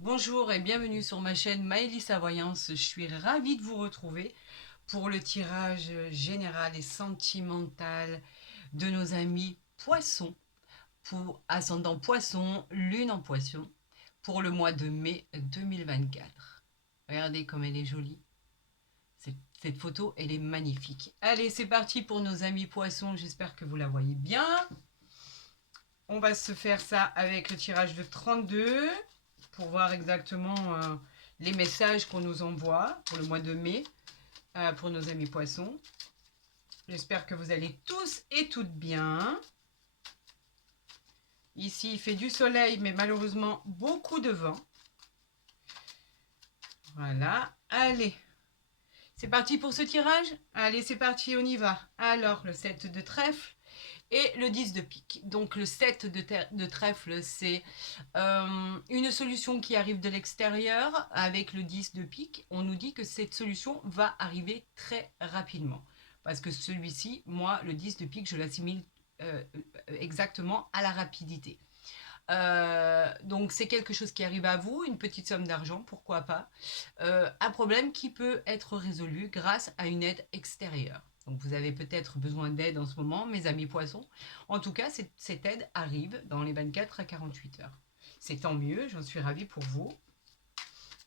Bonjour et bienvenue sur ma chaîne Maëlys Voyance. Je suis ravie de vous retrouver pour le tirage général et sentimental de nos amis poissons, pour ascendant poisson, lune en poisson, pour le mois de mai 2024. Regardez comme elle est jolie. Cette photo, elle est magnifique. Allez, c'est parti pour nos amis poissons. J'espère que vous la voyez bien. On va se faire ça avec le tirage de 32 pour voir exactement les messages qu'on nous envoie pour le mois de mai pour nos amis poissons. J'espère que vous allez tous et toutes bien. Ici, il fait du soleil, mais malheureusement, beaucoup de vent. Voilà. Allez, c'est parti pour ce tirage. Allez, c'est parti, on y va. Alors, le 7 de trèfle et le 10 de pique. Donc, le 7 de trèfle, c'est une solution qui arrive de l'extérieur. Avec le 10 de pique, on nous dit que cette solution va arriver très rapidement. Parce que celui-ci, moi, le 10 de pique, je l'assimile exactement à la rapidité. Donc c'est quelque chose qui arrive à vous, une petite somme d'argent, pourquoi pas. Un problème qui peut être résolu grâce à une aide extérieure. Donc vous avez peut-être besoin d'aide en ce moment, mes amis poissons. En tout cas, cette aide arrive dans les 24 à 48 heures. C'est tant mieux, j'en suis ravie pour vous.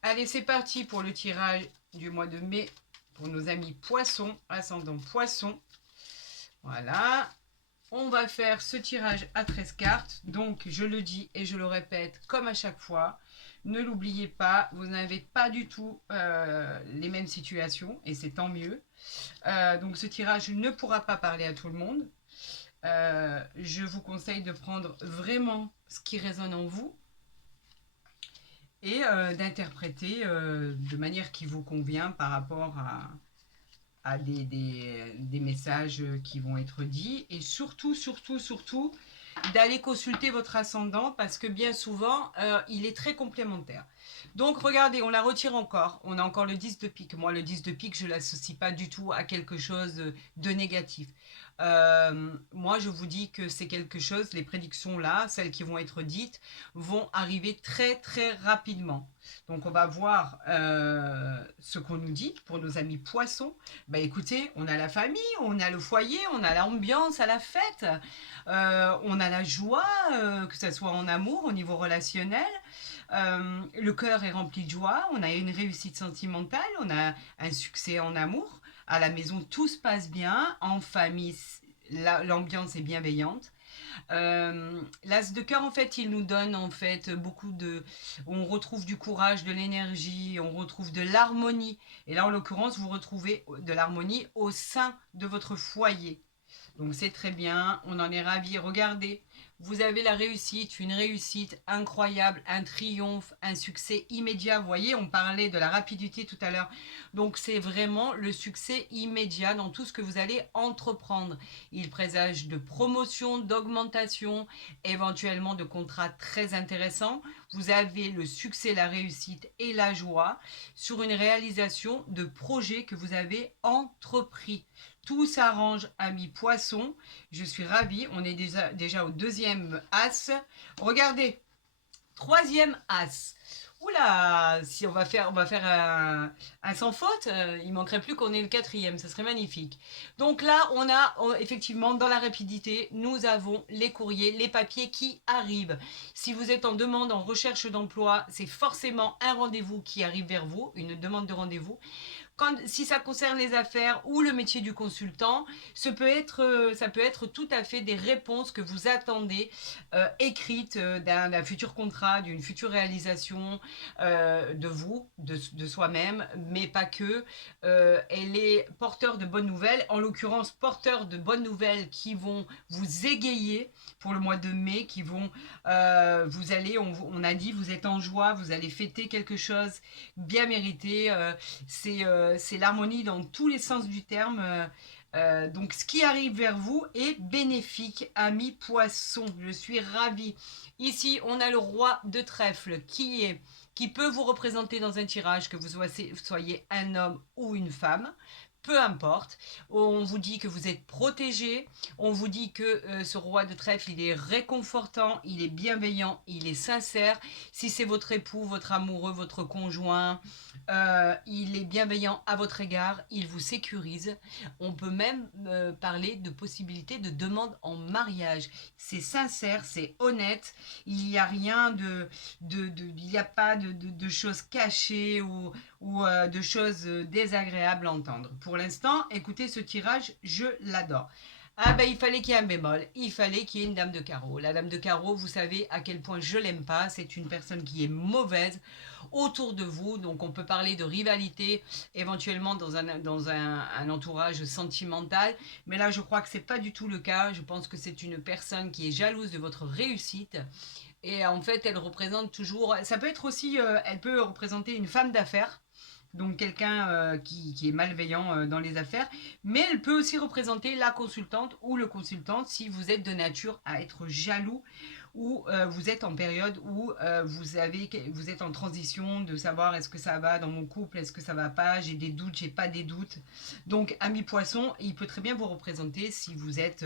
Allez, c'est parti pour le tirage du mois de mai pour nos amis poissons, ascendant poissons. Voilà. On va faire ce tirage à 13 cartes. Donc, je le dis et je le répète comme à chaque fois. Ne l'oubliez pas, vous n'avez pas du tout les mêmes situations et c'est tant mieux. Donc, ce tirage ne pourra pas parler à tout le monde. Je vous conseille de prendre vraiment ce qui résonne en vous et d'interpréter de manière qui vous convient par rapport à des messages qui vont être dits et surtout d'aller consulter votre ascendant parce que bien souvent il est très complémentaire. Donc regardez, on la retire encore, on a encore le 10 de pique. Moi le 10 de pique je ne l'associe pas du tout à quelque chose de négatif. Moi je vous dis que c'est quelque chose, les prédictions là, celles qui vont être dites, vont arriver très rapidement. Donc on va voir ce qu'on nous dit pour nos amis poissons. Bah écoutez, on a la famille, on a le foyer, on a l'ambiance à la fête, on a la joie, que ce soit en amour, au niveau relationnel. Le cœur est rempli de joie, on a une réussite sentimentale, on a un succès en amour. À la maison, tout se passe bien. En famille, l'ambiance est bienveillante. L'as de cœur, en fait, il nous donne en fait beaucoup de... On retrouve du courage, de l'énergie, on retrouve de l'harmonie. Et là, en l'occurrence, vous retrouvez de l'harmonie au sein de votre foyer. Donc c'est très bien, on en est ravis. Regardez, vous avez la réussite, une réussite incroyable, un triomphe, un succès immédiat. Vous voyez, on parlait de la rapidité tout à l'heure. Donc c'est vraiment le succès immédiat dans tout ce que vous allez entreprendre. Il présage de promotion, d'augmentation, éventuellement de contrats très intéressants. Vous avez le succès, la réussite et la joie sur une réalisation de projets que vous avez entrepris. Tout s'arrange, amis poissons. Je suis ravie. On est déjà au deuxième as. Regardez, troisième as. Oula, si on va faire un sans faute, il manquerait plus qu'on ait le quatrième, ça serait magnifique. Donc là, effectivement, dans la rapidité, nous avons les courriers, les papiers qui arrivent. Si vous êtes en demande, en recherche d'emploi, c'est forcément un rendez-vous qui arrive vers vous, une demande de rendez-vous. Si ça concerne les affaires ou le métier du consultant, ça peut être tout à fait des réponses que vous attendez écrites d'un futur contrat, d'une future réalisation de vous, de soi-même, mais pas que. Elle est porteur de bonnes nouvelles, en l'occurrence porteur de bonnes nouvelles qui vont vous égayer pour le mois de mai, qui vont, on a dit, vous êtes en joie, vous allez fêter quelque chose bien mérité. C'est l'harmonie dans tous les sens du terme. Donc ce qui arrive vers vous est bénéfique, amis poissons. Je suis ravie. Ici, on a le roi de trèfle qui peut vous représenter dans un tirage, que vous soyez un homme ou une femme. peu importe. On vous dit que vous êtes protégé. On vous dit que ce roi de trèfle, il est réconfortant, il est bienveillant, il est sincère. Si c'est votre époux, votre amoureux, votre conjoint, il est bienveillant à votre égard, il vous sécurise. On peut même parler de possibilité de demande en mariage. C'est sincère, c'est honnête. Il n'y a rien il n'y a pas de choses cachées ou de choses désagréables à entendre. Pour l'instant, écoutez ce tirage, je l'adore. Ah ben il fallait qu'il y ait un bémol, il fallait qu'il y ait une dame de carreau. La dame de carreau, vous savez à quel point je l'aime pas, c'est une personne qui est mauvaise autour de vous, donc on peut parler de rivalité éventuellement dans un entourage sentimental, mais là je crois que c'est pas du tout le cas, je pense que c'est une personne qui est jalouse de votre réussite. Et en fait, elle représente toujours. Ça peut être aussi. Elle peut représenter une femme d'affaires, donc quelqu'un qui est malveillant dans les affaires, mais elle peut aussi représenter la consultante ou le consultant si vous êtes de nature à être jaloux ou vous êtes en période où vous êtes en transition de savoir est-ce que ça va dans mon couple, est-ce que ça va pas, j'ai des doutes, j'ai pas des doutes. Donc, ami poisson, il peut très bien vous représenter si vous êtes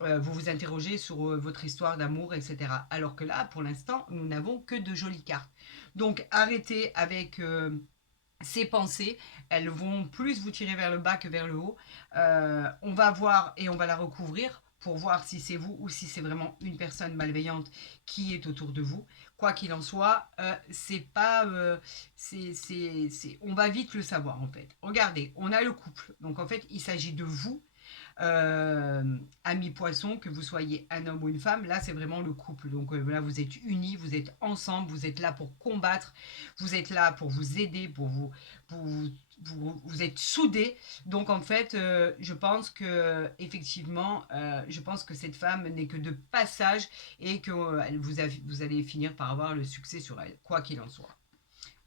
vous vous interrogez sur votre histoire d'amour, etc. Alors que là, pour l'instant, nous n'avons que de jolies cartes. Donc, arrêtez avec ces pensées. Elles vont plus vous tirer vers le bas que vers le haut. On va voir et on va la recouvrir pour voir si c'est vous ou si c'est vraiment une personne malveillante qui est autour de vous. Quoi qu'il en soit, c'est pas, on va vite le savoir en fait. Regardez, on a le couple. Donc en fait, il s'agit de vous amis poissons, que vous soyez un homme ou une femme, là c'est vraiment le couple. Donc là vous êtes unis, vous êtes ensemble, vous êtes là pour combattre, vous êtes là pour vous aider, vous êtes soudés. Donc en fait, je pense que effectivement, je pense que cette femme n'est que de passage et que vous allez finir par avoir le succès sur elle, quoi qu'il en soit.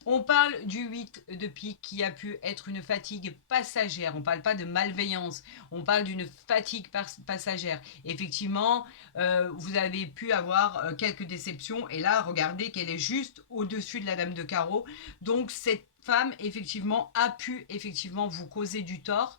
On parle du 8 de pique qui a pu être une fatigue passagère. On ne parle pas de malveillance, on parle d'une fatigue passagère. Effectivement, vous avez pu avoir quelques déceptions et là, regardez qu'elle est juste au-dessus de la dame de carreau. Donc cette femme, effectivement, a pu effectivement vous causer du tort.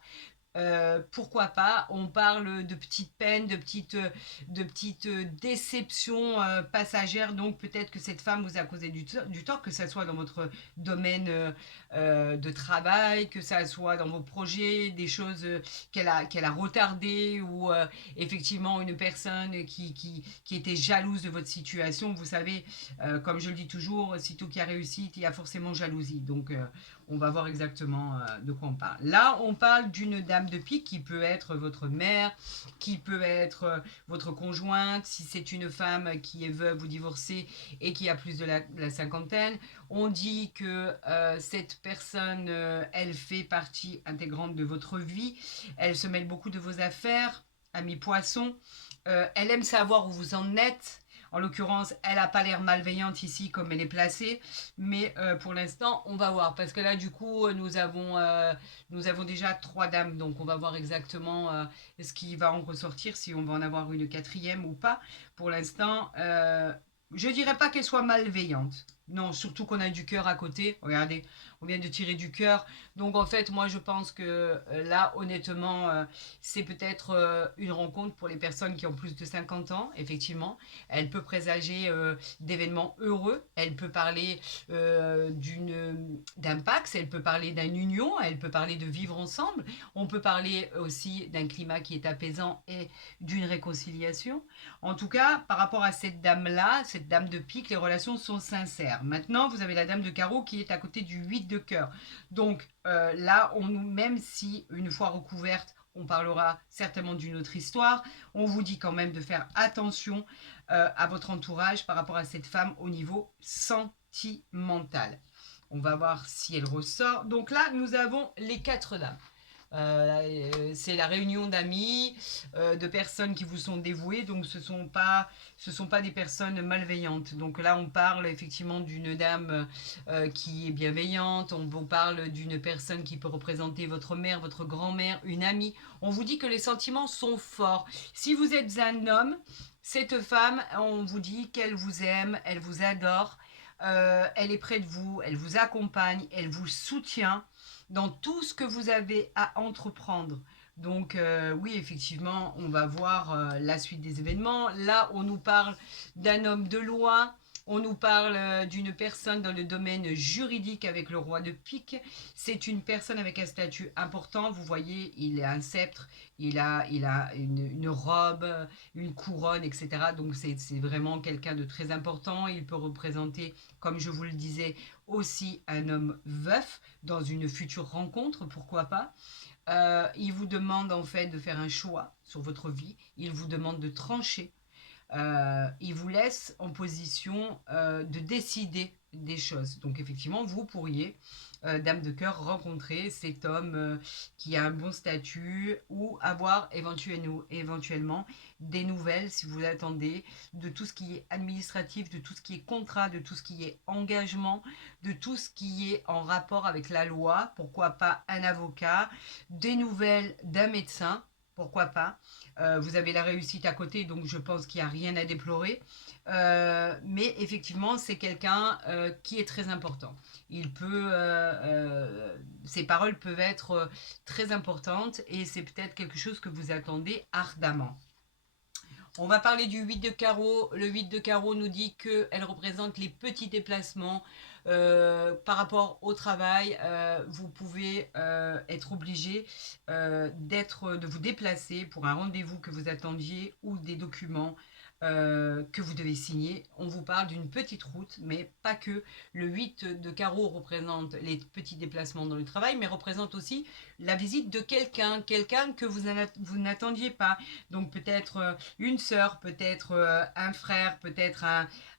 Pourquoi pas, on parle de petites peines, de petites déceptions passagères, donc peut-être que cette femme vous a causé du tort, que ce soit dans votre domaine de travail, que ça soit dans vos projets, des choses qu'elle a retardées, ou effectivement une personne qui était jalouse de votre situation. Vous savez, comme je le dis toujours, sitôt qu'il y a réussite, il y a forcément jalousie. Donc on va voir exactement de quoi on parle. Là, on parle d'une dame de pique qui peut être votre mère, qui peut être votre conjointe, si c'est une femme qui est veuve ou divorcée et qui a plus de la cinquantaine. On dit que cette personne, elle fait partie intégrante de votre vie, elle se mêle beaucoup de vos affaires, ami poisson, elle aime savoir où vous en êtes. En l'occurrence, elle n'a pas l'air malveillante ici comme elle est placée, mais pour l'instant, on va voir. Parce que là, du coup, nous avons déjà 3 dames, donc on va voir exactement ce qui va en ressortir, si on va en avoir une quatrième ou pas. Pour l'instant, je ne dirais pas qu'elle soit malveillante. Non, surtout qu'on a du cœur à côté. Regardez, on vient de tirer du cœur. Donc en fait, moi je pense que là, honnêtement, c'est peut-être une rencontre pour les personnes qui ont plus de 50 ans, effectivement. Elle peut présager d'événements heureux. Elle peut parler d'un pax, elle peut parler d'une union, elle peut parler de vivre ensemble. On peut parler aussi d'un climat qui est apaisant et d'une réconciliation. En tout cas, par rapport à cette dame-là, cette dame de pique, les relations sont sincères. Maintenant, vous avez la dame de carreau qui est à côté du 8 de cœur. Donc là, même si une fois recouverte, on parlera certainement d'une autre histoire, on vous dit quand même de faire attention à votre entourage par rapport à cette femme au niveau sentimental. On va voir si elle ressort. Donc là, nous avons les 4 dames. C'est la réunion d'amis, de personnes qui vous sont dévouées, donc ce sont pas des personnes malveillantes. Donc là on parle effectivement d'une dame qui est bienveillante, on vous parle d'une personne qui peut représenter votre mère, votre grand-mère, une amie. On vous dit que les sentiments sont forts. Si vous êtes un homme, cette femme, on vous dit qu'elle vous aime, elle vous adore. elle est près de vous, elle vous accompagne, elle vous soutient dans tout ce que vous avez à entreprendre. Donc oui, effectivement, on va voir la suite des événements. Là, on nous parle d'un homme de loi, on nous parle d'une personne dans le domaine juridique avec le roi de pique. C'est une personne avec un statut important. Vous voyez, il a un sceptre, il a une robe, une couronne, etc. Donc c'est vraiment quelqu'un de très important. Il peut représenter, comme je vous le disais, aussi un homme veuf dans une future rencontre, pourquoi pas. Il vous demande en fait de faire un choix sur votre vie. Il vous demande de trancher. Il vous laisse en position de décider des choses. Donc effectivement, vous pourriez, dame de cœur, rencontrer cet homme qui a un bon statut ou avoir éventuellement des nouvelles si vous attendez de tout ce qui est administratif, de tout ce qui est contrat, de tout ce qui est engagement, de tout ce qui est en rapport avec la loi, pourquoi pas un avocat, des nouvelles d'un médecin, pourquoi pas. Vous avez la réussite à côté, donc je pense qu'il n'y a rien à déplorer. Mais effectivement, c'est quelqu'un qui est très important. Ses paroles peuvent être très importantes et c'est peut-être quelque chose que vous attendez ardemment. On va parler du 8 de carreau. Le 8 de carreau nous dit qu'elle représente les petits déplacements. Par rapport au travail, vous pouvez être obligé de vous déplacer pour un rendez-vous que vous attendiez ou des documents que vous devez signer. On vous parle d'une petite route, mais pas que. Le 8 de carreau représente les petits déplacements dans le travail, mais représente aussi la visite de quelqu'un que vous n'attendiez pas. Donc peut-être une sœur, peut-être un frère, peut-être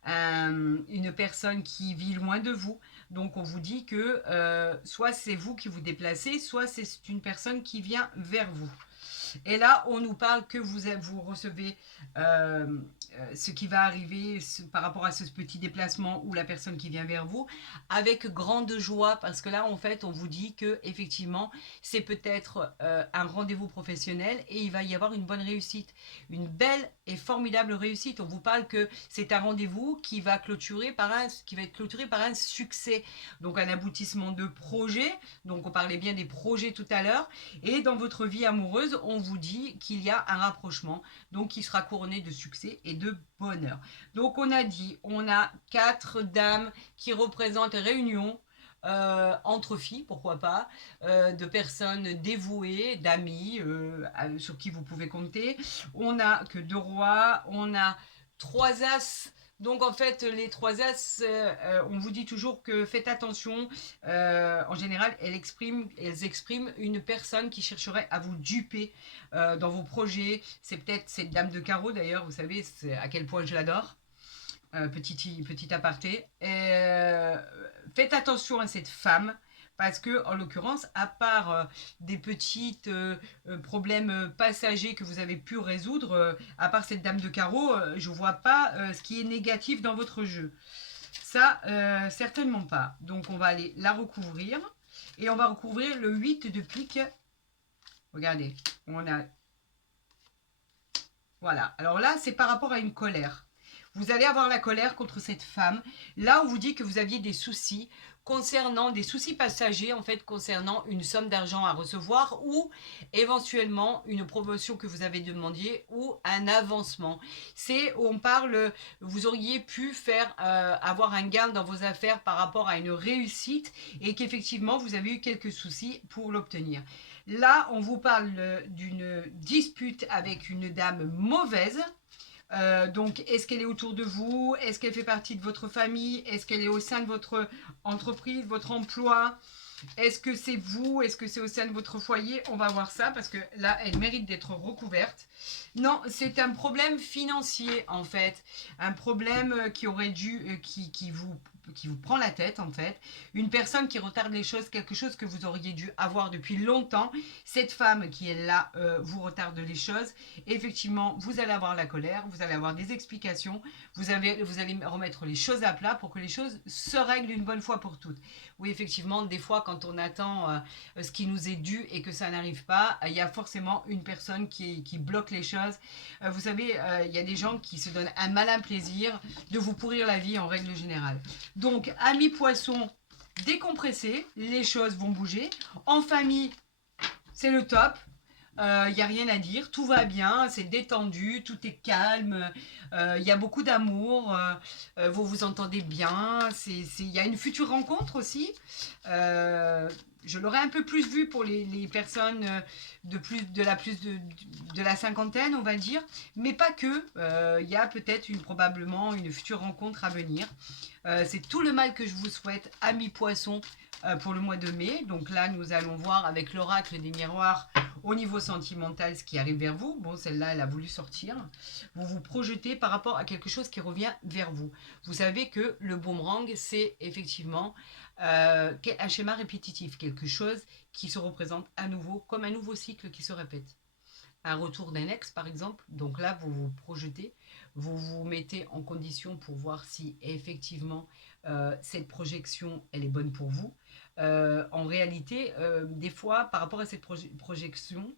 une personne qui vit loin de vous. Donc on vous dit que soit c'est vous qui vous déplacez, soit c'est une personne qui vient vers vous. Et là, on nous parle que vous recevez ce qui va arriver par rapport à ce petit déplacement ou la personne qui vient vers vous avec grande joie, parce que là, en fait, on vous dit que effectivement, c'est peut-être un rendez-vous professionnel et il va y avoir une bonne réussite, une belle et formidable réussite. On vous parle que c'est un rendez-vous qui va être clôturé par un succès, donc un aboutissement de projet. Donc, on parlait bien des projets tout à l'heure. Et dans votre vie amoureuse, on vous dit qu'il y a un rapprochement, donc qui sera couronné de succès et de bonheur. Donc on a dit, on a 4 dames qui représentent réunion entre filles, pourquoi pas, de personnes dévouées, d'amis sur qui vous pouvez compter. On a que 2 rois, on a 3 as. Donc en fait, les 3 as, on vous dit toujours que faites attention. En général, elles expriment une personne qui chercherait à vous duper dans vos projets. C'est peut-être cette dame de carreau d'ailleurs, vous savez à quel point je l'adore. Petit aparté. Faites attention à cette femme. Parce que, en l'occurrence, à part des petits problèmes passagers que vous avez pu résoudre, à part cette dame de carreau, je ne vois pas ce qui est négatif dans votre jeu. Ça, certainement pas. Donc, on va aller la recouvrir. Et on va recouvrir le 8 de pique. Regardez, on a... Voilà. Alors là, c'est par rapport à une colère. Vous allez avoir la colère contre cette femme. Là, on vous dit que vous aviez des soucis concernant des soucis passagers, en fait, concernant une somme d'argent à recevoir ou éventuellement une promotion que vous avez demandé ou un avancement. C'est où on parle, vous auriez pu faire avoir un gain dans vos affaires par rapport à une réussite et qu'effectivement, vous avez eu quelques soucis pour l'obtenir. Là, on vous parle d'une dispute avec une dame mauvaise. Donc, est-ce qu'elle est autour de vous? Est-ce qu'elle fait partie de votre famille? Est-ce qu'elle est au sein de votre entreprise, votre emploi? Est-ce que c'est vous? Est-ce que c'est au sein de votre foyer? On va voir ça parce que là, elle mérite d'être recouverte. Non, c'est un problème financier en fait. Un problème qui aurait dû, qui vous prend la tête en fait. Une personne qui retarde les choses, quelque chose que vous auriez dû avoir depuis longtemps. Cette femme qui est là vous retarde les choses. Effectivement, vous allez avoir la colère, vous allez avoir des explications, vous allez remettre les choses à plat pour que les choses se règlent une bonne fois pour toutes. Oui, effectivement, des fois, quand on attend ce qui nous est dû et que ça n'arrive pas, il y a forcément une personne qui bloque les choses choses. Vous savez, il y a des gens qui se donnent un malin plaisir de vous pourrir la vie en règle générale. Donc, amis poissons, décompressez, les choses vont bouger. En famille, c'est le top. Il n'y a rien à dire, tout va bien, c'est détendu, tout est calme, il y a beaucoup d'amour, vous vous entendez bien, il y a une future rencontre aussi. Je l'aurais un peu plus vu pour les personnes de la cinquantaine, on va dire, mais pas que. Il y a peut-être probablement une future rencontre à venir. C'est tout le mal que je vous souhaite, amis poissons, pour le mois de mai. Donc là, nous allons voir avec l'oracle des miroirs au niveau sentimental ce qui arrive vers vous. Bon, celle-là, elle a voulu sortir. Vous vous projetez par rapport à quelque chose qui revient vers vous. Vous savez que le boomerang, c'est effectivement un schéma répétitif, quelque chose qui se représente à nouveau comme un nouveau cycle qui se répète. Un retour d'un ex, par exemple. Donc là, vous vous projetez, vous vous mettez en condition pour voir si effectivement cette projection, elle est bonne pour vous. En réalité, des fois, par rapport à cette projection,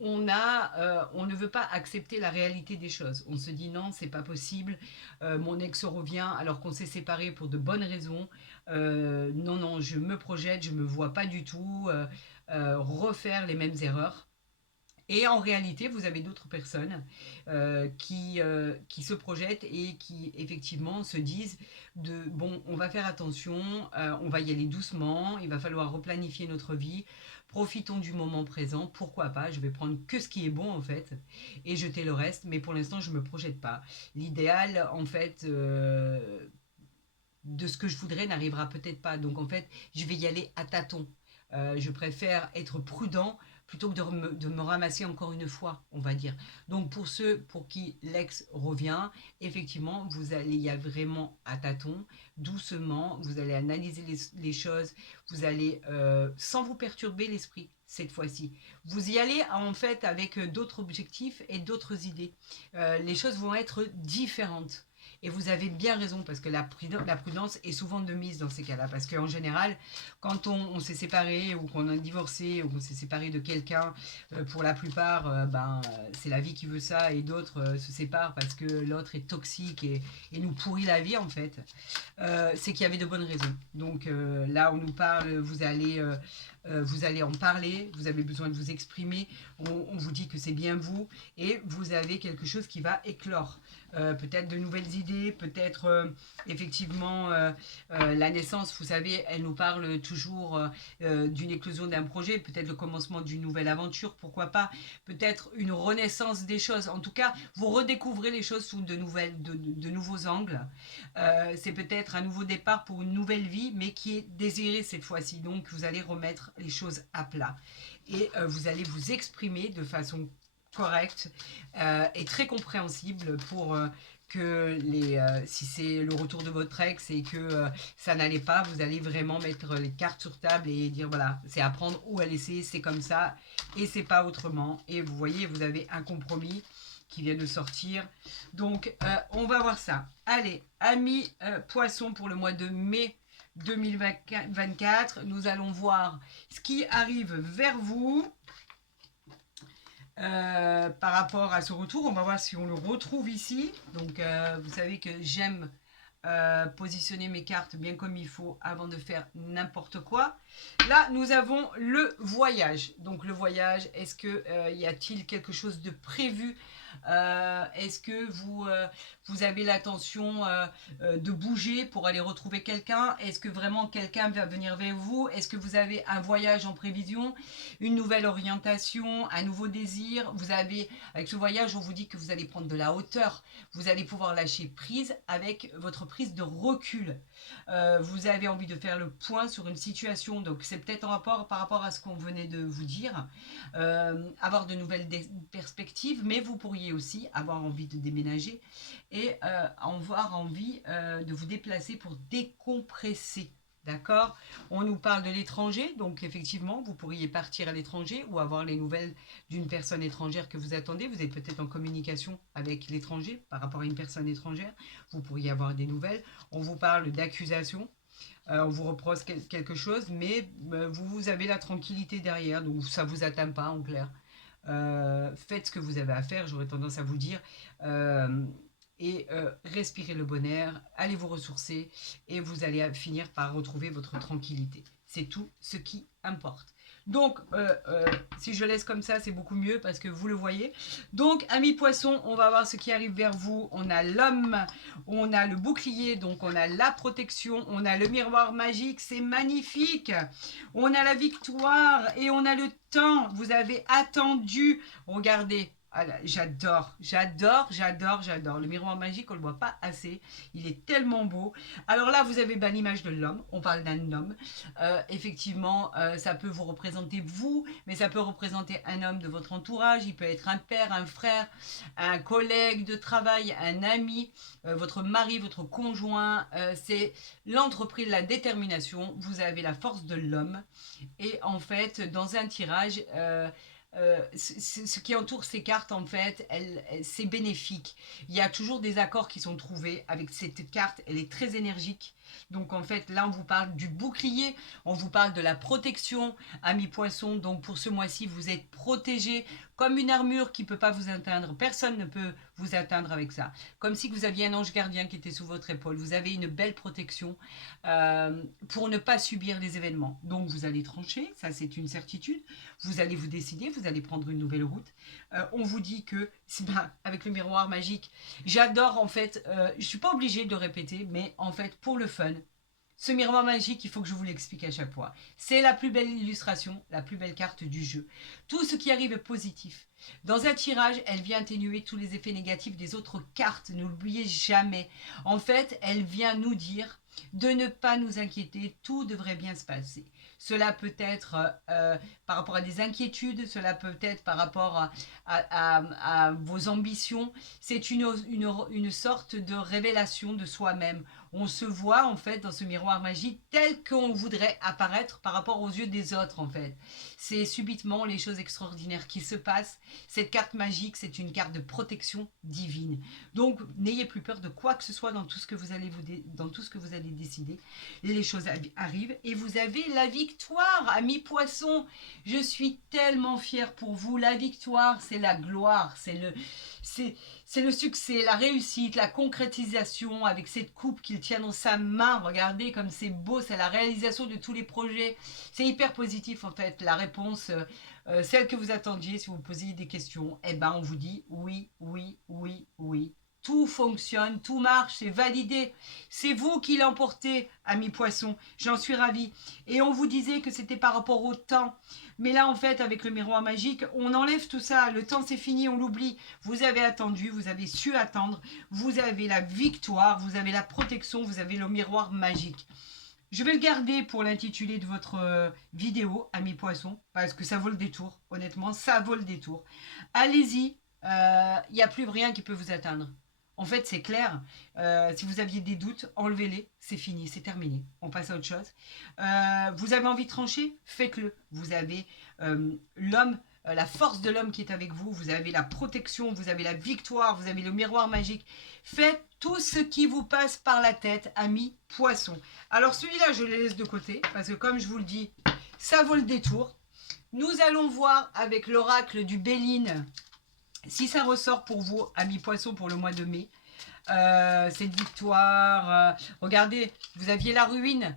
on ne veut pas accepter la réalité des choses. On se dit non, c'est pas possible. Mon ex revient alors qu'on s'est séparés pour de bonnes raisons. Non, je me projette, je me vois pas du tout refaire les mêmes erreurs. Et en réalité, vous avez d'autres personnes qui se projettent et qui effectivement se disent bon, on va faire attention, on va y aller doucement, il va falloir replanifier notre vie, profitons du moment présent, pourquoi pas, je vais prendre que ce qui est bon en fait et jeter le reste, mais pour l'instant je ne me projette pas. L'idéal en fait de ce que je voudrais n'arrivera peut-être pas, donc en fait je vais y aller à tâtons. Je préfère être prudent plutôt que de me ramasser encore une fois, on va dire. Donc pour ceux pour qui l'ex revient, effectivement, vous allez y aller vraiment à tâtons, doucement, vous allez analyser les choses, vous allez, sans vous perturber l'esprit, cette fois-ci. Vous y allez en fait avec d'autres objectifs et d'autres idées. Les choses vont être différentes. Et vous avez bien raison, parce que la prudence est souvent de mise dans ces cas-là. Parce qu'en général, quand on s'est séparé ou qu'on a divorcé ou qu'on s'est séparé de quelqu'un, pour la plupart, c'est la vie qui veut ça et d'autres se séparent parce que l'autre est toxique et nous pourrit la vie en fait. C'est qu'il y avait de bonnes raisons. Donc là, on nous parle, vous allez en parler, vous avez besoin de vous exprimer, on vous dit que c'est bien vous et vous avez quelque chose qui va éclore. Peut-être de nouvelles idées, peut-être effectivement la naissance, vous savez, elle nous parle toujours d'une éclosion d'un projet, peut-être le commencement d'une nouvelle aventure, pourquoi pas, peut-être une renaissance des choses. En tout cas, vous redécouvrez les choses sous de nouveaux angles. C'est peut-être un nouveau départ pour une nouvelle vie, mais qui est désirée cette fois-ci. Donc, vous allez remettre les choses à plat. Et vous allez vous exprimer de façon correcte et très compréhensible pour que si c'est le retour de votre ex et que ça n'allait pas, vous allez vraiment mettre les cartes sur table et dire voilà, c'est à prendre ou à laisser, c'est comme ça et c'est pas autrement. Et vous voyez, vous avez un compromis qui vient de sortir. Donc, on va voir ça. Allez, amis poissons, pour le mois de mai 2024, nous allons voir ce qui arrive vers vous. Par rapport à ce retour, on va voir si on le retrouve ici. Donc vous savez que j'aime positionner mes cartes bien comme il faut avant de faire n'importe quoi. Là nous avons le voyage. Donc le voyage, est-ce que y a-t-il quelque chose de prévu? Est-ce que vous avez l'intention de bouger pour aller retrouver quelqu'un? Est-ce que vraiment quelqu'un va venir vers vous? Est-ce que vous avez un voyage en prévision, une nouvelle orientation, un nouveau désir? Vous avez, avec ce voyage, on vous dit que vous allez prendre de la hauteur, vous allez pouvoir lâcher prise avec votre prise de recul. Vous avez envie de faire le point sur une situation, donc c'est peut-être en rapport par rapport à ce qu'on venait de vous dire, avoir de nouvelles perspectives, mais vous pourriez aussi avoir envie de déménager et avoir envie de vous déplacer pour décompresser. D'accord? On nous parle de l'étranger, donc effectivement, vous pourriez partir à l'étranger ou avoir les nouvelles d'une personne étrangère que vous attendez. Vous êtes peut-être en communication avec l'étranger par rapport à une personne étrangère. Vous pourriez avoir des nouvelles. On vous parle d'accusation. On vous reproche quelque chose, mais vous avez la tranquillité derrière, donc ça ne vous atteint pas en clair. faites ce que vous avez à faire, j'aurais tendance à vous dire. Et respirez le bon air, allez vous ressourcer et vous allez finir par retrouver votre tranquillité. C'est tout ce qui importe. Donc, si je laisse comme ça, c'est beaucoup mieux parce que vous le voyez. Donc, amis poissons, on va voir ce qui arrive vers vous. On a l'homme, on a le bouclier, donc on a la protection, on a le miroir magique, c'est magnifique. On a la victoire et on a le temps. Vous avez attendu. Regardez. Ah là, j'adore, j'adore, j'adore, j'adore. Le miroir magique, on ne le voit pas assez. Il est tellement beau. Alors là, vous avez l'image de l'homme. On parle d'un homme. Effectivement, ça peut vous représenter vous, mais ça peut représenter un homme de votre entourage. Il peut être un père, un frère, un collègue de travail, un ami, votre mari, votre conjoint. C'est l'entreprise, la détermination. Vous avez la force de l'homme. Et en fait, dans un tirage... ce qui entoure ces cartes, en fait, c'est bénéfique. Il y a toujours des accords qui sont trouvés avec cette carte. Elle est très énergique. Donc, en fait, là, on vous parle du bouclier. On vous parle de la protection, amis poissons. Donc, pour ce mois-ci, vous êtes protégés comme une armure qui ne peut pas vous atteindre. Personne ne peut vous atteindre avec ça. Comme si vous aviez un ange gardien qui était sous votre épaule. Vous avez une belle protection pour ne pas subir les événements. Donc, vous allez trancher. Ça, c'est une certitude. Vous allez vous décider. Vous allez prendre une nouvelle route. On vous dit que, avec le miroir magique, j'adore, en fait, je ne suis pas obligée de répéter, mais en fait, pour le fun, ce miroir magique, il faut que je vous l'explique à chaque fois. C'est la plus belle illustration, la plus belle carte du jeu. Tout ce qui arrive est positif. Dans un tirage, elle vient atténuer tous les effets négatifs des autres cartes. Ne l'oubliez jamais. En fait, elle vient nous dire de ne pas nous inquiéter. Tout devrait bien se passer. Cela peut être par rapport à des inquiétudes, cela peut être par rapport à vos ambitions. C'est une sorte de révélation de soi-même. On se voit en fait dans ce miroir magique tel qu'on voudrait apparaître par rapport aux yeux des autres en fait. C'est subitement les choses extraordinaires qui se passent. Cette carte magique, c'est une carte de protection divine. Donc n'ayez plus peur de quoi que ce soit dans tout ce que vous allez, décider. Les choses arrivent et vous avez la victoire, amis poissons. Je suis tellement fière pour vous. La victoire, c'est la gloire, c'est le succès, la réussite, la concrétisation avec cette coupe qu'il tient dans sa main. Regardez comme c'est beau, c'est la réalisation de tous les projets. C'est hyper positif en fait. La réponse, celle que vous attendiez, si vous posiez des questions, eh ben on vous dit oui, oui, oui, oui. Tout fonctionne, tout marche, c'est validé. C'est vous qui l'emportez, amis poissons. J'en suis ravie. Et on vous disait que c'était par rapport au temps. Mais là, en fait, avec le miroir magique, on enlève tout ça. Le temps, c'est fini, on l'oublie. Vous avez attendu, vous avez su attendre. Vous avez la victoire, vous avez la protection, vous avez le miroir magique. Je vais le garder pour l'intitulé de votre vidéo, amis poissons, parce que ça vaut le détour. Honnêtement, ça vaut le détour. Allez-y, il n'y a plus rien qui peut vous atteindre. En fait, c'est clair. Si vous aviez des doutes, enlevez-les. C'est fini, c'est terminé. On passe à autre chose. Vous avez envie de trancher? Faites-le. Vous avez l'homme, la force de l'homme qui est avec vous. Vous avez la protection, vous avez la victoire, vous avez le miroir magique. Faites tout ce qui vous passe par la tête, amis poissons. Alors celui-là, je le laisse de côté parce que comme je vous le dis, ça vaut le détour. Nous allons voir avec l'oracle du Béline si ça ressort pour vous, amis poissons, pour le mois de mai. Cette victoire, regardez, vous aviez la ruine.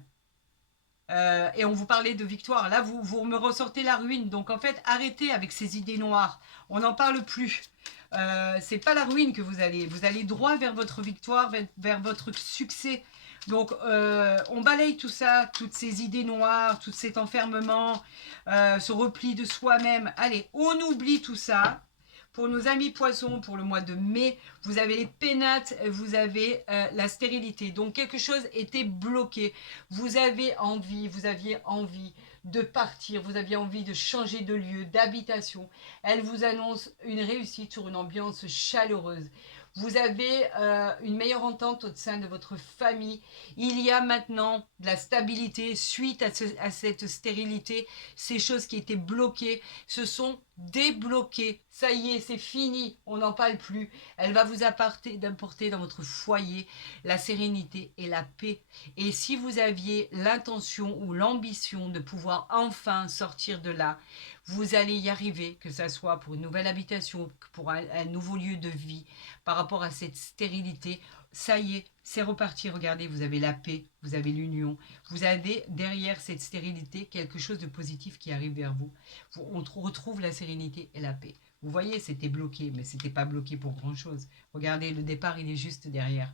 Et on vous parlait de victoire. Là, vous me ressortez la ruine. Donc, en fait, arrêtez avec ces idées noires. On n'en parle plus. C'est pas la ruine que vous allez. Vous allez droit vers votre victoire, vers votre succès. Donc, on balaye tout ça, toutes ces idées noires, tout cet enfermement, ce repli de soi-même. Allez, on oublie tout ça. Pour nos amis poissons, pour le mois de mai, vous avez les pénates, vous avez la stérilité. Donc, quelque chose était bloqué. Vous aviez envie de partir, vous aviez envie de changer de lieu, d'habitation. Elle vous annonce une réussite sur une ambiance chaleureuse. Vous avez une meilleure entente au sein de votre famille. Il y a maintenant de la stabilité suite à cette stérilité. Ces choses qui étaient bloquées, ce sont débloquée. Ça y est, c'est fini, on n'en parle plus. Elle va vous apporter dans votre foyer la sérénité et la paix. Et si vous aviez l'intention ou l'ambition de pouvoir enfin sortir de là, vous allez y arriver, que ce soit pour une nouvelle habitation, pour un nouveau lieu de vie, par rapport à cette stérilité. Ça y est, c'est reparti. Regardez, vous avez la paix, vous avez l'union, vous avez derrière cette stérilité quelque chose de positif qui arrive vers vous. On retrouve la sérénité et la paix. Vous voyez, c'était bloqué, mais c'était pas bloqué pour grand-chose. Regardez, le départ, il est juste derrière.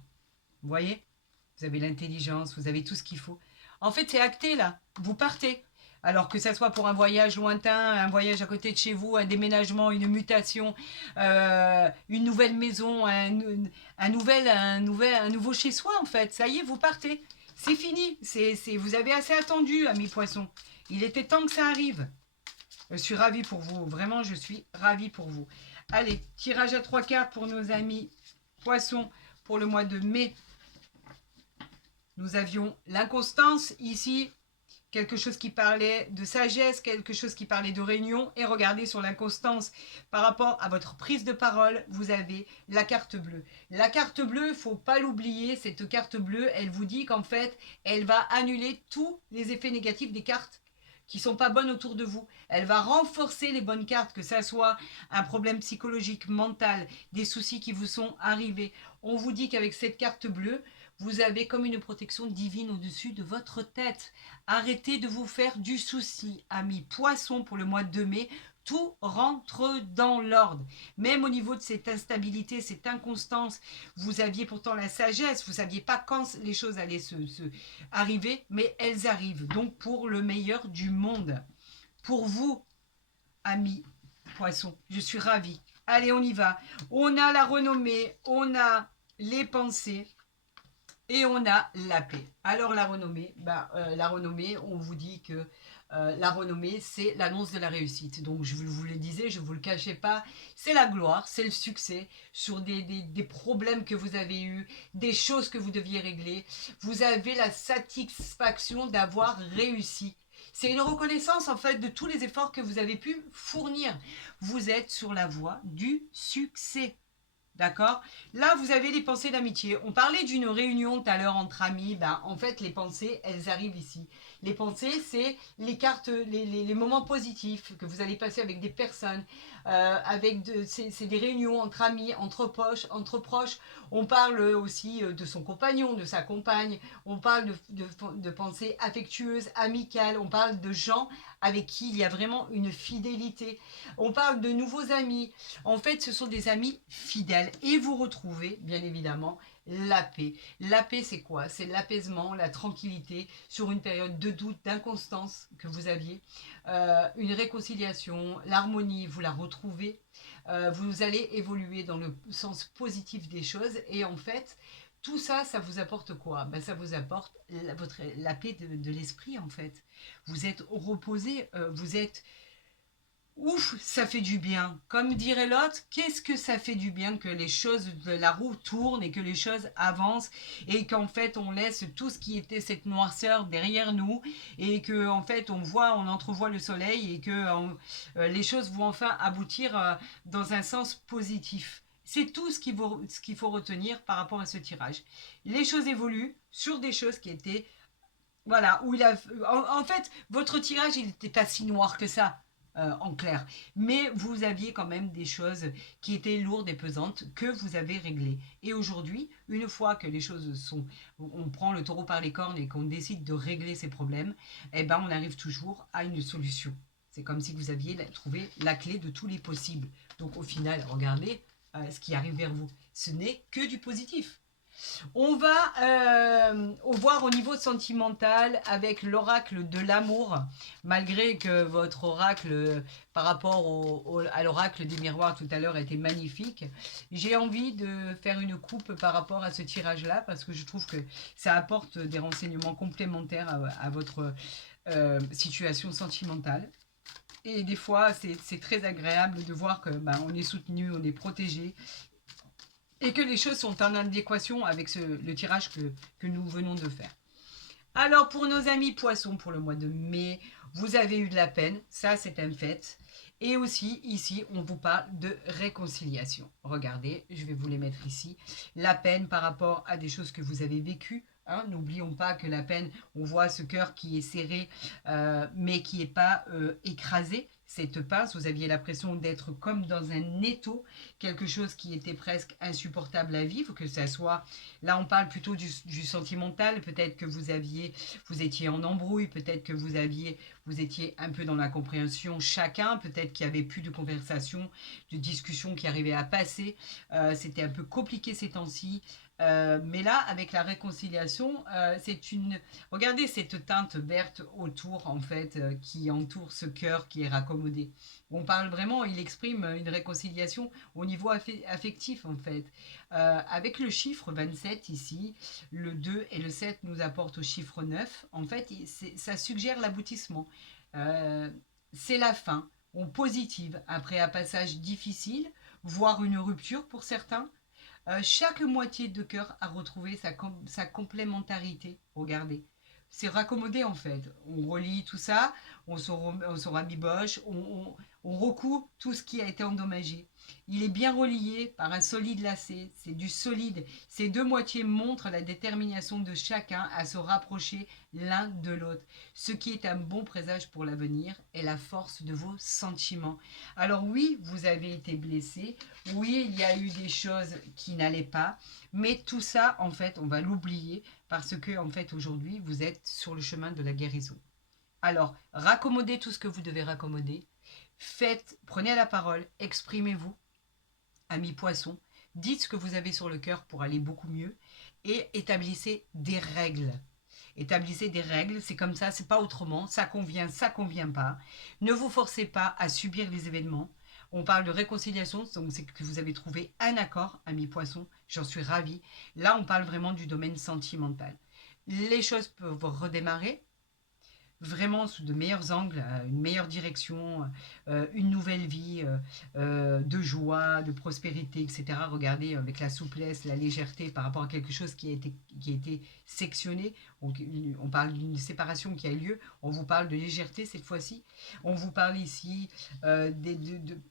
Vous voyez? Vous avez l'intelligence, vous avez tout ce qu'il faut. En fait, c'est acté là. Vous partez. Alors que ça soit pour un voyage lointain, un voyage à côté de chez vous, un déménagement, une mutation, une nouvelle maison, un nouveau chez soi en fait. Ça y est, vous partez. C'est fini. Vous avez assez attendu, amis poissons. Il était temps que ça arrive. Je suis ravie pour vous. Vraiment, je suis ravie pour vous. Allez, tirage à 3 cartes pour nos amis poissons pour le mois de mai. Nous avions l'inconstance ici, quelque chose qui parlait de sagesse, quelque chose qui parlait de réunion. Et regardez sur l'inconstance, par rapport à votre prise de parole, vous avez la carte bleue. La carte bleue, il ne faut pas l'oublier, cette carte bleue, elle vous dit qu'en fait, elle va annuler tous les effets négatifs des cartes qui ne sont pas bonnes autour de vous. Elle va renforcer les bonnes cartes, que ça soit un problème psychologique, mental, des soucis qui vous sont arrivés. On vous dit qu'avec cette carte bleue, vous avez comme une protection divine au-dessus de votre tête. Arrêtez de vous faire du souci, amis poissons, pour le mois de mai. Tout rentre dans l'ordre. Même au niveau de cette instabilité, cette inconstance, vous aviez pourtant la sagesse, vous ne saviez pas quand les choses allaient se arriver, mais elles arrivent. Donc pour le meilleur du monde. Pour vous, amis poissons, je suis ravie. Allez, on y va. On a la renommée, on a les pensées. Et on a la paix. Alors la renommée, on vous dit que la renommée, c'est l'annonce de la réussite. Donc je vous le disais, je ne vous le cachais pas, c'est la gloire, c'est le succès sur des problèmes que vous avez eus, des choses que vous deviez régler. Vous avez la satisfaction d'avoir réussi. C'est une reconnaissance en fait de tous les efforts que vous avez pu fournir. Vous êtes sur la voie du succès. D'accord? Là, vous avez les pensées d'amitié. On parlait d'une réunion tout à l'heure entre amis. Ben, en fait, les pensées, elles arrivent ici. Les pensées, c'est les cartes, les moments positifs que vous allez passer avec des personnes. C'est des réunions entre amis, entre proches. On parle aussi de son compagnon, de sa compagne. On parle de pensées affectueuses, amicales. On parle de gens avec qui il y a vraiment une fidélité. On parle de nouveaux amis. En fait, ce sont des amis fidèles. Et vous retrouvez, bien évidemment, la paix. La paix, c'est quoi? C'est l'apaisement, la tranquillité sur une période de doute, d'inconstance que vous aviez. Une réconciliation, l'harmonie, vous la retrouvez. Vous allez évoluer dans le sens positif des choses. Et en fait, tout ça, ça vous apporte quoi? Ben, ça vous apporte la paix de l'esprit, en fait. Vous êtes reposé, vous êtes... Ouf, ça fait du bien. Comme dirait l'autre, qu'est-ce que ça fait du bien que les choses, la roue tourne et que les choses avancent et qu'en fait on laisse tout ce qui était cette noirceur derrière nous et que en fait on entrevoit le soleil et que les choses vont enfin aboutir dans un sens positif. C'est tout ce qu'il faut retenir par rapport à ce tirage. Les choses évoluent sur des choses qui étaient... Voilà, où en fait, votre tirage, il n'était pas si noir que ça. En clair. Mais vous aviez quand même des choses qui étaient lourdes et pesantes que vous avez réglées. Et aujourd'hui, une fois que les choses sont... On prend le taureau par les cornes et qu'on décide de régler ces problèmes, eh ben on arrive toujours à une solution. C'est comme si vous aviez trouvé la clé de tous les possibles. Donc au final, regardez ce qui arrive vers vous. Ce n'est que du positif. On va voir au niveau sentimental avec l'oracle de l'amour, malgré que votre oracle par rapport à l'oracle des miroirs tout à l'heure était magnifique. J'ai envie de faire une coupe par rapport à ce tirage-là parce que je trouve que ça apporte des renseignements complémentaires à votre situation sentimentale. Et des fois, c'est très agréable de voir que on est soutenu, on est protégé et que les choses sont en adéquation avec le tirage que nous venons de faire. Alors pour nos amis poissons, pour le mois de mai, vous avez eu de la peine, ça c'est un fait. Et aussi ici, on vous parle de réconciliation. Regardez, je vais vous les mettre ici. La peine par rapport à des choses que vous avez vécues. Hein, n'oublions pas que la peine, on voit ce cœur qui est serré, mais qui n'est pas écrasé. Cette pince, vous aviez l'impression d'être comme dans un étau, quelque chose qui était presque insupportable à vivre, que ça soit, là on parle plutôt du sentimental, peut-être que vous étiez en embrouille, peut-être que vous étiez un peu dans la compréhension chacun, peut-être qu'il n'y avait plus de conversation, de discussion qui arrivait à passer, c'était un peu compliqué ces temps-ci, mais là, avec la réconciliation, c'est une... Regardez cette teinte verte autour, en fait, qui entoure ce cœur qui est raccommodé. On parle vraiment, il exprime une réconciliation au niveau affectif, en fait. Avec le chiffre 27 ici, le 2 et le 7 nous apportent au chiffre 9. En fait, ça suggère l'aboutissement. Euh, c'est la fin, on positive, après un passage difficile, voire une rupture pour certains. Chaque moitié de cœur a retrouvé sa complémentarité. Regardez. C'est raccommodé en fait. On relie tout ça, on se rabiboche, on recoue tout ce qui a été endommagé. Il est bien relié par un solide lacet, c'est du solide. Ces deux moitiés montrent la détermination de chacun à se rapprocher l'un de l'autre. Ce qui est un bon présage pour l'avenir est la force de vos sentiments. Alors oui, vous avez été blessé, oui, il y a eu des choses qui n'allaient pas, mais tout ça, en fait, on va l'oublier parce que, en fait, aujourd'hui, vous êtes sur le chemin de la guérison. Alors, raccommodez tout ce que vous devez raccommoder. Prenez la parole, exprimez-vous, amis poissons. Dites ce que vous avez sur le cœur pour aller beaucoup mieux et établissez des règles. Établissez des règles, c'est comme ça, c'est pas autrement, ça convient pas. Ne vous forcez pas à subir les événements. On parle de réconciliation, donc c'est que vous avez trouvé un accord, amis poissons, j'en suis ravie. Là, on parle vraiment du domaine sentimental. Les choses peuvent redémarrer, vraiment sous de meilleurs angles, une meilleure direction, une nouvelle vie de joie, de prospérité, etc. Regardez avec la souplesse, la légèreté par rapport à quelque chose qui a été sectionné. On parle d'une séparation qui a lieu, on vous parle de légèreté cette fois-ci. On vous parle ici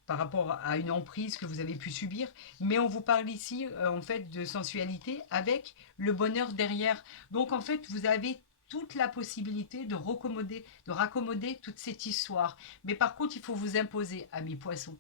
par rapport à une emprise que vous avez pu subir, mais on vous parle ici en fait de sensualité avec le bonheur derrière. Donc en fait, vous avez toute la possibilité de raccommoder toute cette histoire. Mais par contre, il faut vous imposer, amis poissons.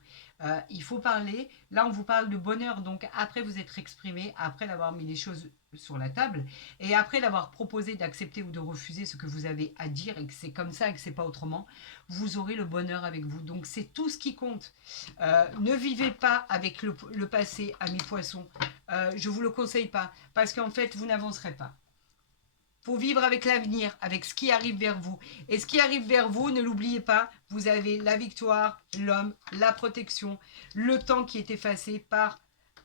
Il faut parler. Là, on vous parle de bonheur. Donc, après vous être exprimé, après d'avoir mis les choses sur la table, et après d'avoir proposé d'accepter ou de refuser ce que vous avez à dire, et que c'est comme ça et que c'est pas autrement, vous aurez le bonheur avec vous. Donc, c'est tout ce qui compte. Ne vivez pas avec le passé, amis poissons. Je vous le conseille pas, parce qu'en fait, vous n'avancerez pas. Faut vivre avec l'avenir, avec ce qui arrive vers vous. Et ce qui arrive vers vous, ne l'oubliez pas, vous avez la victoire, l'homme, la protection, le temps qui est effacé par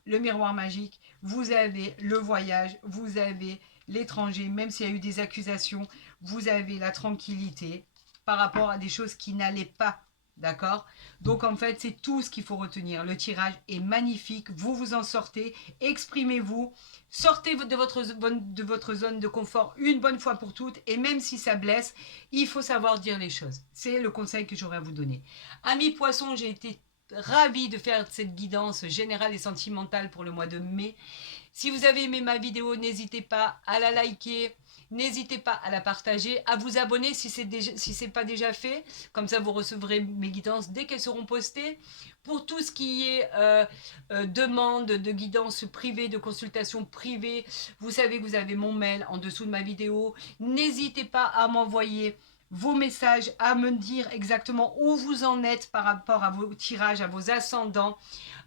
le miroir magique. Vous avez le voyage, vous avez l'étranger, même s'il y a eu des accusations, vous avez la tranquillité par rapport à des choses qui n'allaient pas. D'accord? Donc en fait, c'est tout ce qu'il faut retenir. Le tirage est magnifique, vous vous en sortez, exprimez-vous, sortez de votre zone de confort une bonne fois pour toutes, et même si ça blesse, il faut savoir dire les choses. C'est le conseil que j'aurais à vous donner. Amis poissons, j'ai été ravie de faire cette guidance générale et sentimentale pour le mois de mai. Si vous avez aimé ma vidéo, n'hésitez pas à la liker, n'hésitez pas à la partager, à vous abonner si ce n'est pas déjà fait. Comme ça, vous recevrez mes guidances dès qu'elles seront postées. Pour tout ce qui est demande de guidance privée, de consultation privée, vous savez que vous avez mon mail en dessous de ma vidéo. N'hésitez pas à m'envoyer vos messages, à me dire exactement où vous en êtes par rapport à vos tirages, à vos ascendants.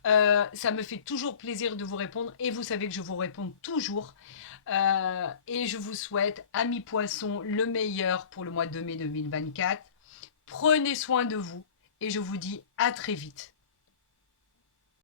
Ça me fait toujours plaisir de vous répondre et vous savez que je vous réponds toujours. Et je vous souhaite, amis poissons, le meilleur pour le mois de mai 2024. Prenez soin de vous et je vous dis à très vite.